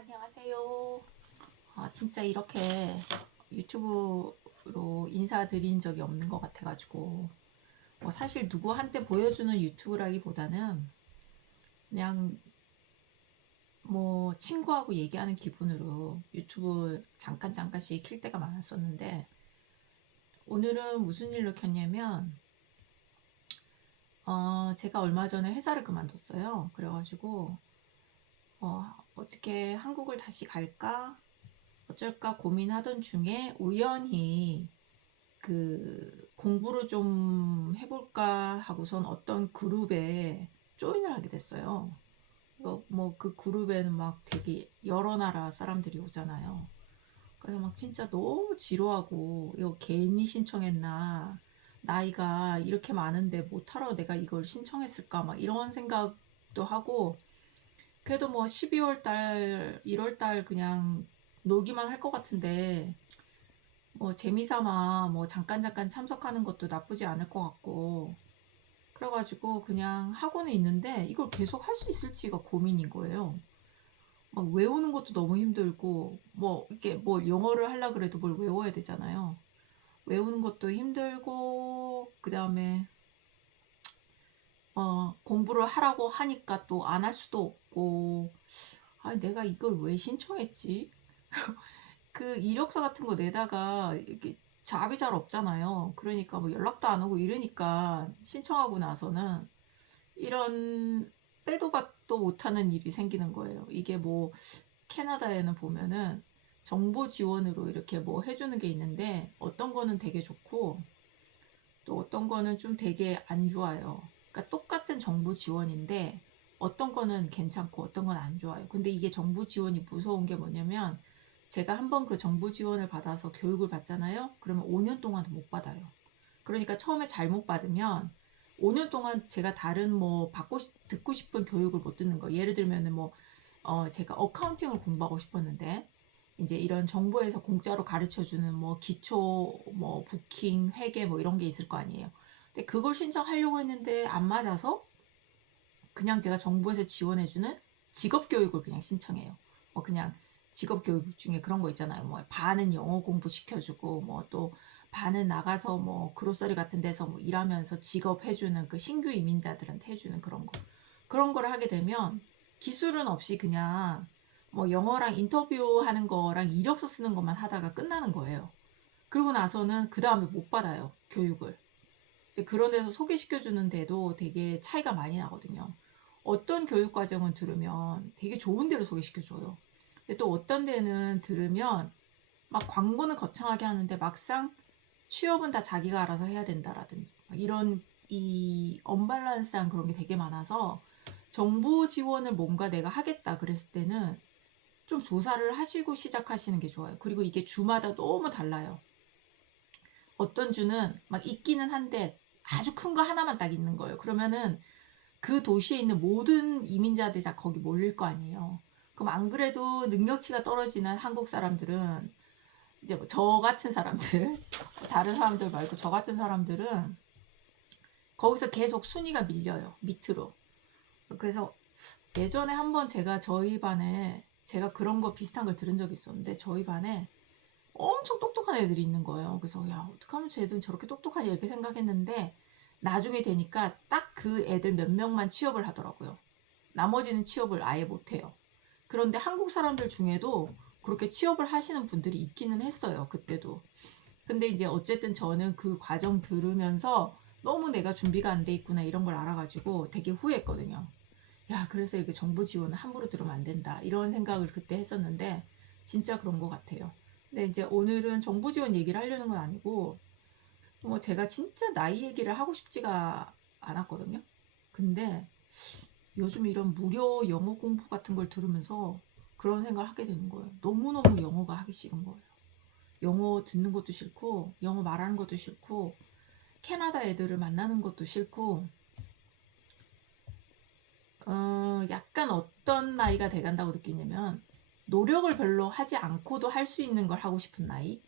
안녕하세요. 진짜 이렇게 유튜브로 인사드린 적이 없는 것 같아가지고, 사실 누구한테 보여주는 유튜브라기보다는 그냥 친구하고 얘기하는 기분으로 유튜브 잠깐씩 킬 때가 많았었는데, 오늘은 무슨 일로 켰냐면, 제가 얼마 전에 회사를 그만뒀어요. 그래가지고, 어떻게 한국을 다시 갈까? 어쩔까 고민하던 중에 우연히 그 공부를 좀 해볼까 하고선 어떤 그룹에 조인을 하게 됐어요. 그 그룹에는 막 되게 여러 나라 사람들이 오잖아요. 그래서 막 진짜 너무 지루하고 이거 괜히 신청했나, 나이가 이렇게 많은데 못하러 내가 이걸 신청했을까, 막 이런 생각도 하고, 그래도 12월 달, 1월 달 그냥 놀기만 할 것 같은데 재미삼아 잠깐 참석하는 것도 나쁘지 않을 것 같고, 그래가지고 그냥 하고는 있는데 이걸 계속 할 수 있을지가 고민인 거예요. 막 외우는 것도 너무 힘들고, 이렇게 뭘 영어를 하려 그래도 뭘 외워야 되잖아요. 외우는 것도 힘들고, 그 다음에 공부를 하라고 하니까 또 안 할 수도 없고, 내가 이걸 왜 신청했지? 그 이력서 같은 거 내다가 이렇게 답이 잘 없잖아요. 그러니까 연락도 안 오고 이러니까 신청하고 나서는 이런 빼도 박도 못하는 일이 생기는 거예요. 이게 캐나다에는 보면은 정보 지원으로 이렇게 해주는 게 있는데, 어떤 거는 되게 좋고 또 어떤 거는 좀 되게 안 좋아요. 그러니까 똑같은 정보 지원인데 어떤 거는 괜찮고 어떤 건 안 좋아요. 근데 이게 정보 지원이 무서운 게 뭐냐면, 제가 한번 그 정보 지원을 받아서 교육을 받잖아요. 그러면 5년 동안도 못 받아요. 그러니까 처음에 잘못 받으면 5년 동안 제가 다른 듣고 싶은 교육을 못 듣는 거예요. 예를 들면은 제가 어카운팅을 공부하고 싶었는데, 이제 이런 정부에서 공짜로 가르쳐 주는 기초 부킹 회계 이런 게 있을 거 아니에요. 근데 그걸 신청하려고 했는데 안 맞아서 그냥 제가 정부에서 지원해 주는 직업 교육을 그냥 신청해요. 그냥 직업 교육 중에 그런 거 있잖아요. 반은 영어 공부 시켜주고, 또 반은 나가서 그로서리 같은 데서 일하면서 직업 해주는, 그 신규 이민자들한테 해주는 그런 거. 그런 거를 하게 되면 기술은 없이 그냥 영어랑 인터뷰하는 거랑 이력서 쓰는 것만 하다가 끝나는 거예요. 그러고 나서는 그 다음에 못 받아요, 교육을. 이제 그런 데서 소개시켜 주는데도 되게 차이가 많이 나거든요. 어떤 교육 과정은 들으면 되게 좋은 데로 소개시켜 줘요. 근데 또 어떤 데는 들으면 막 광고는 거창하게 하는데 막상 취업은 다 자기가 알아서 해야 된다라든지 이런 이 언밸런스한 그런 게 되게 많아서, 정부 지원을 뭔가 내가 하겠다 그랬을 때는 좀 조사를 하시고 시작하시는 게 좋아요. 그리고 이게 주마다 너무 달라요. 어떤 주는 막 있기는 한데 아주 큰 거 하나만 딱 있는 거예요. 그러면은 그 도시에 있는 모든 이민자들이 다 거기 몰릴 거 아니에요. 그럼 안 그래도 능력치가 떨어지는 한국 사람들은, 이제 저 같은 사람들, 다른 사람들 말고 저 같은 사람들은 거기서 계속 순위가 밀려요, 밑으로. 그래서 예전에 한번 저희 반에 제가 그런 거 비슷한 걸 들은 적이 있었는데, 저희 반에 엄청 똑똑한 애들이 있는 거예요. 그래서 야, 어떡하면 쟤들은 저렇게 똑똑하냐 이렇게 생각했는데, 나중에 되니까 딱 그 애들 몇 명만 취업을 하더라고요. 나머지는 취업을 아예 못해요. 그런데 한국 사람들 중에도 그렇게 취업을 하시는 분들이 있기는 했어요, 그때도. 근데 이제 어쨌든 저는 그 과정 들으면서 너무 내가 준비가 안 돼 있구나 이런 걸 알아가지고 되게 후회했거든요. 야, 그래서 이렇게 정보 지원을 함부로 들으면 안 된다, 이런 생각을 그때 했었는데 진짜 그런 것 같아요. 근데 이제 오늘은 정보 지원 얘기를 하려는 건 아니고, 제가 진짜 나이 얘기를 하고 싶지가 않았거든요. 근데 요즘 이런 무료 영어 공부 같은 걸 들으면서 그런 생각을 하게 되는 거예요. 너무너무 영어가 하기 싫은 거예요. 영어 듣는 것도 싫고, 영어 말하는 것도 싫고, 캐나다 애들을 만나는 것도 싫고, 약간 어떤 나이가 돼간다고 느끼냐면, 노력을 별로 하지 않고도 할 수 있는 걸 하고 싶은 나이?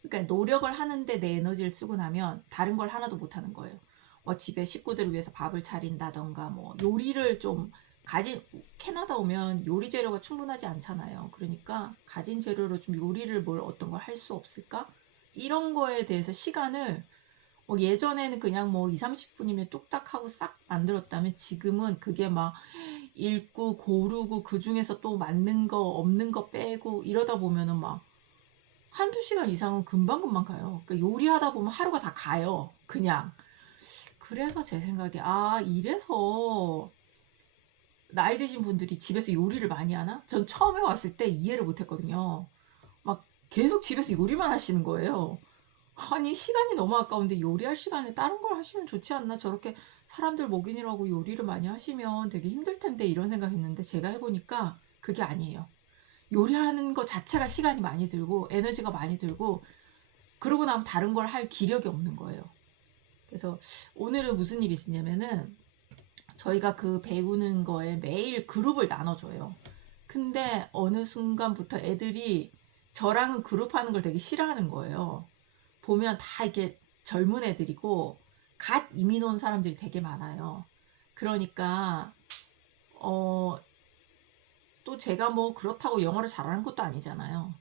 그러니까 노력을 하는데 내 에너지를 쓰고 나면 다른 걸 하나도 못 하는 거예요. 집에 식구들을 위해서 밥을 차린다던가, 요리를 좀 가진 캐나다 오면 요리 재료가 충분하지 않잖아요. 그러니까 가진 재료로 좀 요리를 뭘 어떤 걸 할 수 없을까? 이런 거에 대해서 시간을 예전에는 그냥 뭐 2, 30분이면 뚝딱 하고 싹 만들었다면 지금은 그게 막 읽고 고르고 그중에서 또 맞는 거 없는 거 빼고 이러다 보면은 막 한두 시간 이상은 금방금방 가요. 그러니까 요리하다 보면 하루가 다 가요. 그냥. 그래서 제 생각에 이래서 나이 드신 분들이 집에서 요리를 많이 하나? 전 처음에 왔을 때 이해를 못 했거든요. 막 계속 집에서 요리만 하시는 거예요. 아니, 시간이 너무 아까운데 요리할 시간에 다른 걸 하시면 좋지 않나? 저렇게 사람들 먹이느라고 요리를 많이 하시면 되게 힘들 텐데 이런 생각했는데 제가 해보니까 그게 아니에요. 요리하는 거 자체가 시간이 많이 들고 에너지가 많이 들고 그러고 나면 다른 걸 할 기력이 없는 거예요. 그래서 오늘은 무슨 일이 있었냐면은 저희가 그 배우는 거에 매일 그룹을 나눠줘요. 근데 어느 순간부터 애들이 저랑은 그룹하는 걸 되게 싫어하는 거예요. 보면 다 이렇게 젊은 애들이고 갓 이민 온 사람들이 되게 많아요. 그러니까 또 제가 뭐 그렇다고 영어를 잘하는 것도 아니잖아요.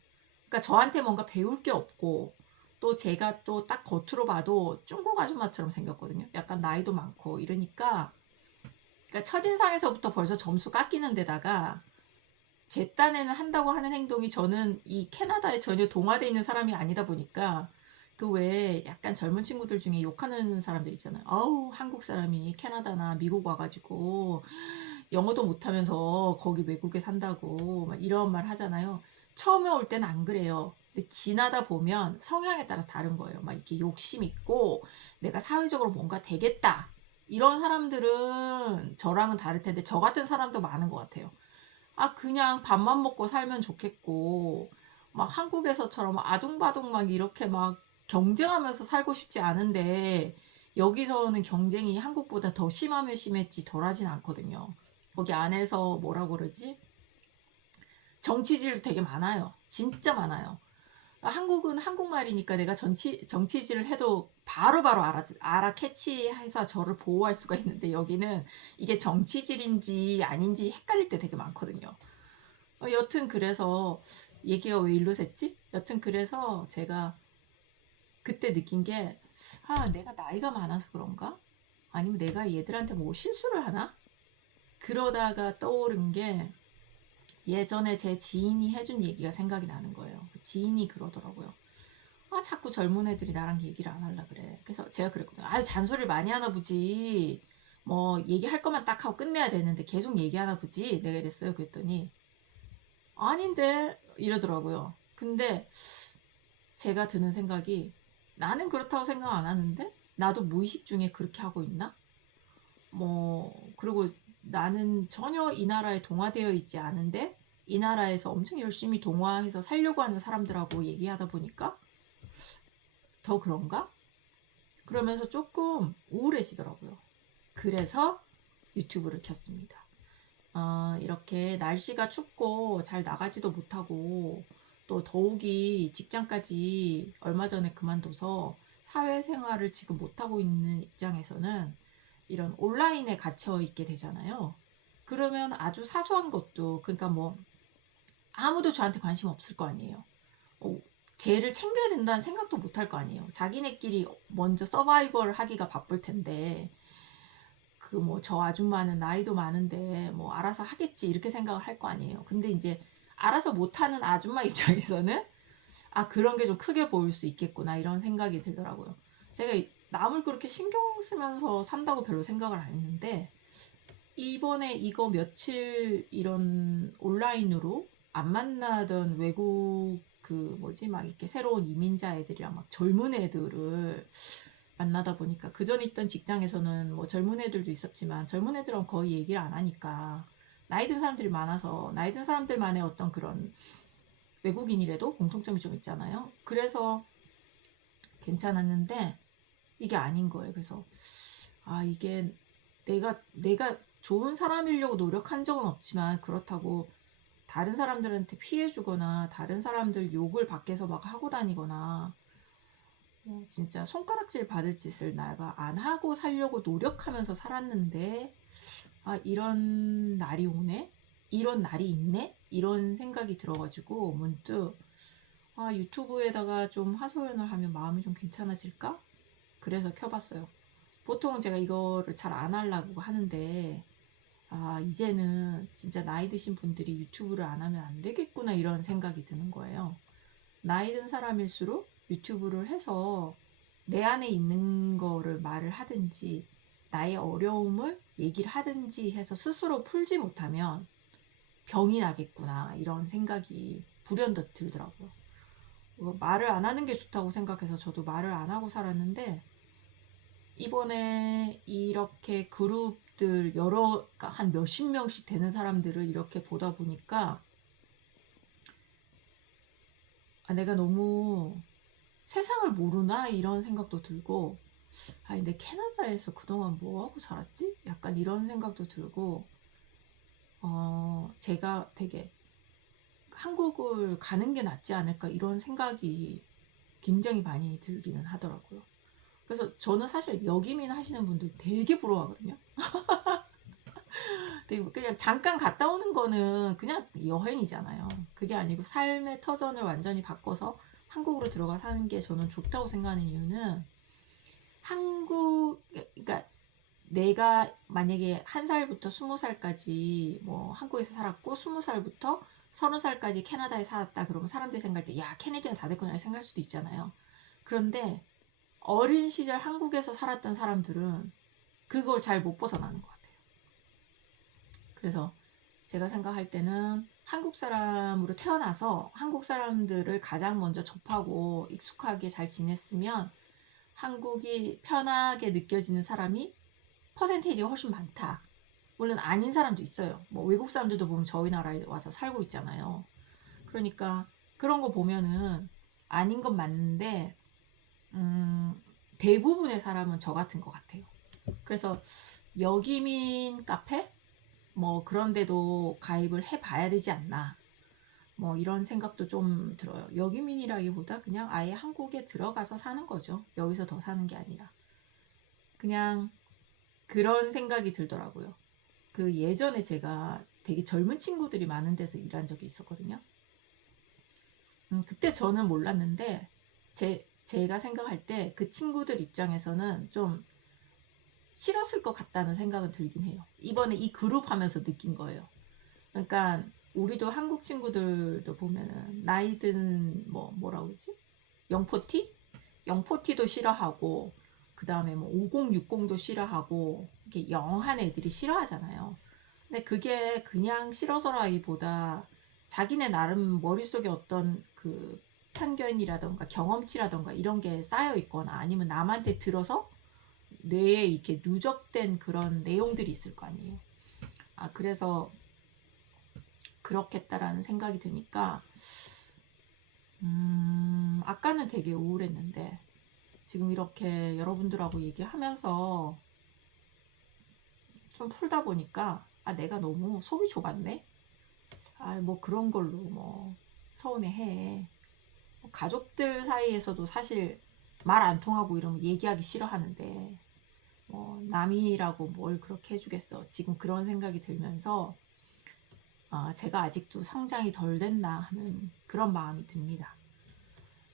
그러니까 저한테 뭔가 배울 게 없고 또 제가 또 딱 겉으로 봐도 중국 아줌마처럼 생겼거든요. 약간 나이도 많고 이러니까 그러니까 첫인상에서부터 벌써 점수 깎이는 데다가 제 딴에는 한다고 하는 행동이 저는 이 캐나다에 전혀 동화되어 있는 사람이 아니다 보니까 그 외에 약간 젊은 친구들 중에 욕하는 사람들 있잖아요. 아우, 한국 사람이 캐나다나 미국 와가지고 영어도 못하면서 거기 외국에 산다고 막 이런 말 하잖아요. 처음에 올 때는 안 그래요. 근데 지나다 보면 성향에 따라 다른 거예요. 막 이렇게 욕심 있고 내가 사회적으로 뭔가 되겠다. 이런 사람들은 저랑은 다를 텐데 저 같은 사람도 많은 것 같아요. 그냥 밥만 먹고 살면 좋겠고 막 한국에서처럼 아둥바둥 막 이렇게 막 경쟁하면서 살고 싶지 않은데 여기서는 경쟁이 한국보다 더 심하면 심했지 덜하진 않거든요. 거기 안에서 뭐라고 그러지? 정치질도 되게 많아요. 진짜 많아요. 한국은 한국말이니까 내가 정치질을 해도 바로바로 알아 캐치해서 저를 보호할 수가 있는데 여기는 이게 정치질인지 아닌지 헷갈릴 때 되게 많거든요. 여튼 그래서 얘기가 왜 일로 샜지? 여튼 그래서 제가 그때 느낀 게 내가 나이가 많아서 그런가? 아니면 내가 얘들한테 뭐 실수를 하나? 그러다가 떠오른 게 예전에 제 지인이 해준 얘기가 생각이 나는 거예요. 그 지인이 그러더라고요. 자꾸 젊은 애들이 나랑 얘기를 안 하려 그래. 그래서 제가 그랬거든요. 잔소리를 많이 하나 보지. 뭐 얘기할 것만 딱 하고 끝내야 되는데 계속 얘기하나 보지. 내가 이랬어요. 그랬더니 아닌데 이러더라고요. 근데 제가 드는 생각이 나는 그렇다고 생각 안 하는데 나도 무의식 중에 그렇게 하고 있나? 그리고 나는 전혀 이 나라에 동화되어 있지 않은데 이 나라에서 엄청 열심히 동화해서 살려고 하는 사람들하고 얘기하다 보니까 더 그런가? 그러면서 조금 우울해지더라고요. 그래서 유튜브를 켰습니다. 이렇게 날씨가 춥고 잘 나가지도 못하고 또 더욱이 직장까지 얼마 전에 그만둬서 사회생활을 지금 못하고 있는 입장에서는 이런 온라인에 갇혀 있게 되잖아요. 그러면 아주 사소한 것도 그러니까 뭐 아무도 저한테 관심 없을 거 아니에요. 쟤를 챙겨야 된다는 생각도 못 할 거 아니에요. 자기네끼리 먼저 서바이벌 하기가 바쁠 텐데 그 뭐 저 아줌마는 나이도 많은데 뭐 알아서 하겠지 이렇게 생각을 할 거 아니에요. 근데 이제 알아서 못하는 아줌마 입장에서는 그런 게 좀 크게 보일 수 있겠구나 이런 생각이 들더라고요. 제가 남을 그렇게 신경 쓰면서 산다고 별로 생각을 안 했는데 이번에 이거 며칠 이런 온라인으로 안 만나던 외국 그 뭐지 막 이렇게 새로운 이민자 애들이랑 막 젊은 애들을 만나다 보니까 그전에 있던 직장에서는 뭐 젊은 애들도 있었지만 젊은 애들은 거의 얘기를 안 하니까 나이 든 사람들이 많아서 나이 든 사람들만의 어떤 그런 외국인이라도 공통점이 좀 있잖아요. 그래서 괜찮았는데 이게 아닌 거예요. 그래서 이게 내가 좋은 사람이려고 노력한 적은 없지만 그렇다고 다른 사람들한테 피해 주거나 다른 사람들 욕을 밖에서 막 하고 다니거나 진짜 손가락질 받을 짓을 내가 안 하고 살려고 노력하면서 살았는데, 아, 이런 날이 오네? 이런 날이 있네? 이런 생각이 들어가지고 문득, 아, 유튜브에다가 좀 하소연을 하면 마음이 좀 괜찮아질까? 그래서 켜봤어요. 보통 제가 이거를 잘 안 하려고 하는데, 아, 이제는 진짜 나이 드신 분들이 유튜브를 안 하면 안 되겠구나, 이런 생각이 드는 거예요. 나이 든 사람일수록 유튜브를 해서 내 안에 있는 거를 말을 하든지, 나의 어려움을 얘기를 하든지 해서 스스로 풀지 못하면 병이 나겠구나, 이런 생각이 불현듯 들더라고요. 말을 안 하는 게 좋다고 생각해서 저도 말을 안 하고 살았는데, 이번에 이렇게 그룹들 그러니까 한 몇십 명씩 되는 사람들을 이렇게 보다 보니까, 아, 내가 너무 세상을 모르나 이런 생각도 들고, 아니 내 캐나다에서 그동안 뭐 하고 살았지? 약간 이런 생각도 들고, 제가 되게 한국을 가는 게 낫지 않을까 이런 생각이 굉장히 많이 들기는 하더라고요. 그래서 저는 사실 역이민 하시는 분들 되게 부러워하거든요. 그냥 잠깐 갔다 오는 거는 그냥 여행이잖아요. 그게 아니고 삶의 터전을 완전히 바꿔서 한국으로 들어가 사는 게 저는 좋다고 생각하는 이유는, 그러니까 내가 만약에 1살부터 20살까지 뭐 한국에서 살았고 20살부터 30살까지 캐나다에 살았다 그러면 사람들이 생각할 때, 야, 캐네디언 다 됐구나 생각할 수도 있잖아요. 그런데 어린 시절 한국에서 살았던 사람들은 그걸 잘 못 벗어나는 것 같아요. 그래서 제가 생각할 때는 한국 사람으로 태어나서 한국 사람들을 가장 먼저 접하고 익숙하게 잘 지냈으면 한국이 편하게 느껴지는 사람이 퍼센테이지가 훨씬 많다. 물론 아닌 사람도 있어요. 뭐 외국 사람들도 보면 저희 나라에 와서 살고 있잖아요. 그러니까 그런 거 보면은 아닌 건 맞는데, 대부분의 사람은 저 같은 것 같아요. 그래서 여기민 카페 뭐 그런 데도 가입을 해봐야 되지 않나, 뭐 이런 생각도 좀 들어요. 여기민이라기보다 그냥 아예 한국에 들어가서 사는 거죠. 여기서 더 사는 게 아니라. 그냥 그런 생각이 들더라고요. 그 예전에 제가 되게 젊은 친구들이 많은 데서 일한 적이 있었거든요. 그때 저는 몰랐는데 제가 생각할 때 그 친구들 입장에서는 좀 싫었을 것 같다는 생각은 들긴 해요. 이번에 이 그룹 하면서 느낀 거예요. 그러니까 우리도 한국 친구들도 보면은 나이든 뭐라고 그러지? 영포티? 영포티도 싫어하고, 그 다음에 뭐 5060도 싫어하고, 이렇게 영한 애들이 싫어하잖아요. 근데 그게 그냥 싫어서라기보다 자기네 나름 머릿속에 어떤 그 편견이라던가 경험치라던가 이런 게 쌓여 있거나, 아니면 남한테 들어서 뇌에 이렇게 누적된 그런 내용들이 있을 거 아니에요. 아, 그래서 그렇겠다라는 생각이 드니까, 아까는 되게 우울했는데 지금 이렇게 여러분들하고 얘기하면서 좀 풀다 보니까, 아, 내가 너무 속이 좁았네. 아, 뭐 그런 걸로 뭐 서운해해. 뭐 가족들 사이에서도 사실 말 안 통하고 이러면 얘기하기 싫어하는데, 뭐 남이라고 뭘 그렇게 해주겠어. 지금 그런 생각이 들면서, 아, 제가 아직도 성장이 덜 됐나 하는 그런 마음이 듭니다.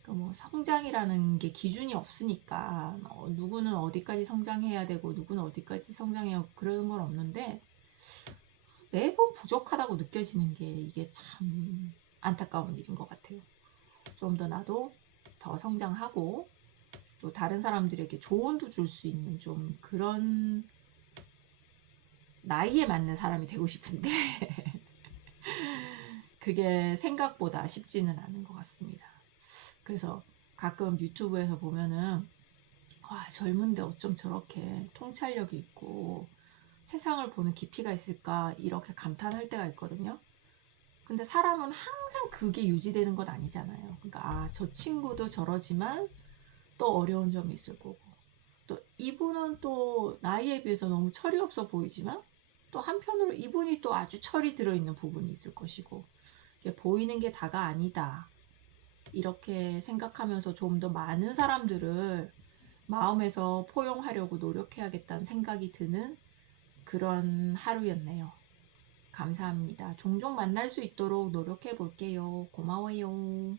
그러니까 뭐 성장이라는 게 기준이 없으니까, 누구는 어디까지 성장해야 되고 누구는 어디까지 성장해야 하고 그런 건 없는데, 매번 부족하다고 느껴지는 게 이게 참 안타까운 일인 것 같아요. 좀 더 나도 더 성장하고 또 다른 사람들에게 조언도 줄 수 있는 좀 그런 나이에 맞는 사람이 되고 싶은데 그게 생각보다 쉽지는 않은 것 같습니다. 그래서 가끔 유튜브에서 보면은, 와, 젊은데 어쩜 저렇게 통찰력이 있고 세상을 보는 깊이가 있을까 이렇게 감탄할 때가 있거든요. 근데 사람은 항상 그게 유지되는 건 아니잖아요. 그러니까 아, 저 친구도 저러지만 또 어려운 점이 있을 거고, 또 이분은 또 나이에 비해서 너무 철이 없어 보이지만 또 한편으로 이분이 또 아주 철이 들어있는 부분이 있을 것이고, 이게 보이는 게 다가 아니다. 이렇게 생각하면서 좀 더 많은 사람들을 마음에서 포용하려고 노력해야겠다는 생각이 드는 그런 하루였네요. 감사합니다. 종종 만날 수 있도록 노력해 볼게요. 고마워요.